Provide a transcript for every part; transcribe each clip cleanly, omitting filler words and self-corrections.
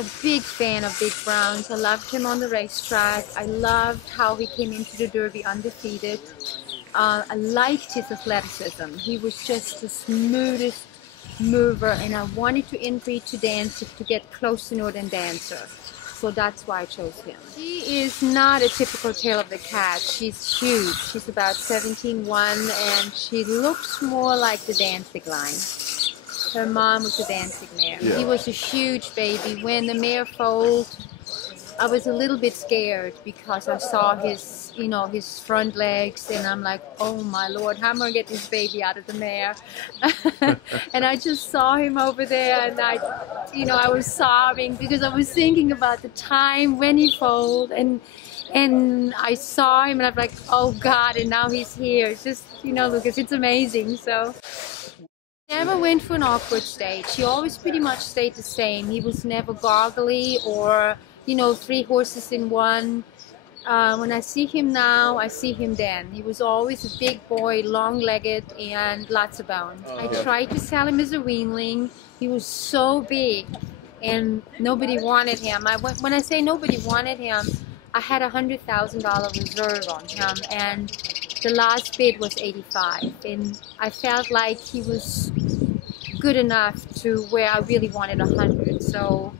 a big fan of Big Browns. I loved him on the racetrack. I loved how he came into the Derby undefeated. I liked his athleticism. He was just the smoothest mover, and I wanted to inbreed to Dancer to get close to Northern Dancer. So that's why I chose him. She is not a typical tail of the cat. She's huge. She's about 17.1, and she looks more like the Danzig line. Her mom was a Danzig mare. Yeah. He was a huge baby. When the mare foaled, I was a little bit scared because I saw his, you know, his front legs, and I'm like, oh my Lord, how am I gonna get this baby out of the mare? And I just saw him over there, and I was sobbing because I was thinking about the time when he foaled, and I saw him, and I'm like, oh God, and now he's here. It's just, Lucas, it's amazing. So. Never went for an awkward stage. He always pretty much stayed the same. He was never goggly or, 3 horses in one. When I see him now, I see him then. He was always a big boy, long-legged, and lots of bones. I tried to sell him as a weanling. He was so big, and nobody wanted him. When I say nobody wanted him, I had a $100,000 reserve on him, and the last bid was 85, and I felt like he was good enough to where I really wanted 100, so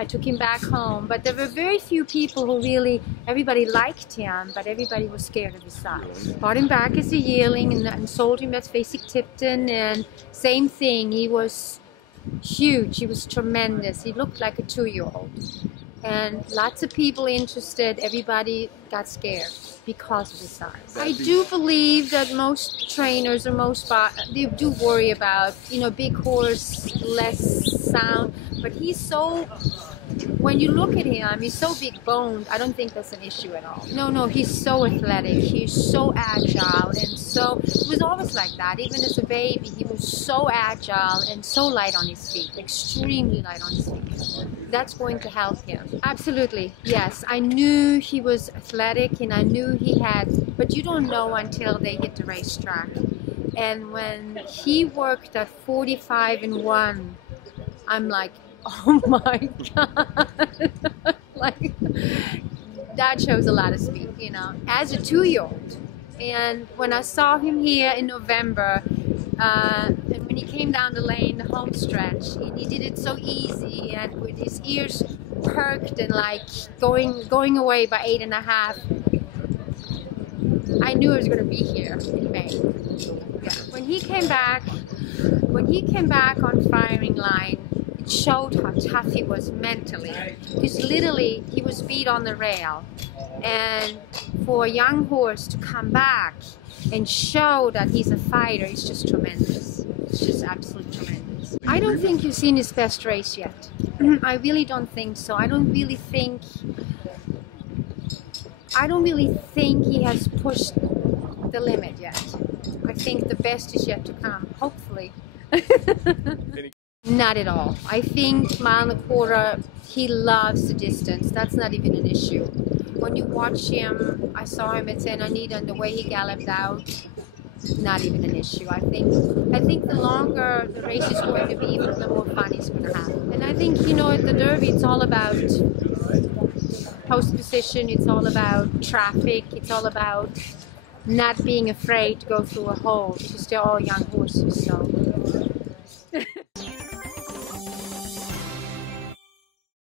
I took him back home. But there were very few people who really, everybody liked him, but everybody was scared of his size. Bought him back as a yearling and sold him at Basic Tipton, and same thing, he was huge, he was tremendous, he looked like a 2-year-old. And lots of people interested, everybody got scared because of the size. I do believe that most trainers or they do worry about, big horse, less sound, but he's so, when you look at him, he's so big boned, I don't think that's an issue at all. No, he's so athletic, he's so agile, and so, it was always like that. Even as a baby, he was so agile and so light on his feet, extremely light on his feet. That's going to help him. Absolutely, yes. I knew he was athletic, and I knew he had, but you don't know until they hit the racetrack. And when he worked at 45-1, I'm like, oh my God. Like, that shows a lot of speed, as a 2-year-old. And when I saw him here in November, and when he came down the lane, the home stretch, and he did it so easy, and with his ears perked and like going away by 8.5, I knew I was going to be here in May. Yeah. When he came back on firing line, it showed how tough he was mentally. Because literally, he was beat on the rail. And for a young horse to come back and show that he's a fighter is just tremendous. It's just absolutely tremendous. I don't think you've seen his best race yet. I really don't think so. I don't really think he has pushed the limit yet. I think the best is yet to come, hopefully. Not at all. I think mile and a quarter, he loves the distance. That's not even an issue. When you watch him, I saw him at Santa Anita, and the way he galloped out, not even an issue. I think the longer the race is going to be, the more fun he's going to have. And I think, at the Derby, it's all about post position, it's all about traffic, it's all about not being afraid to go through a hole, because they're all young horses, so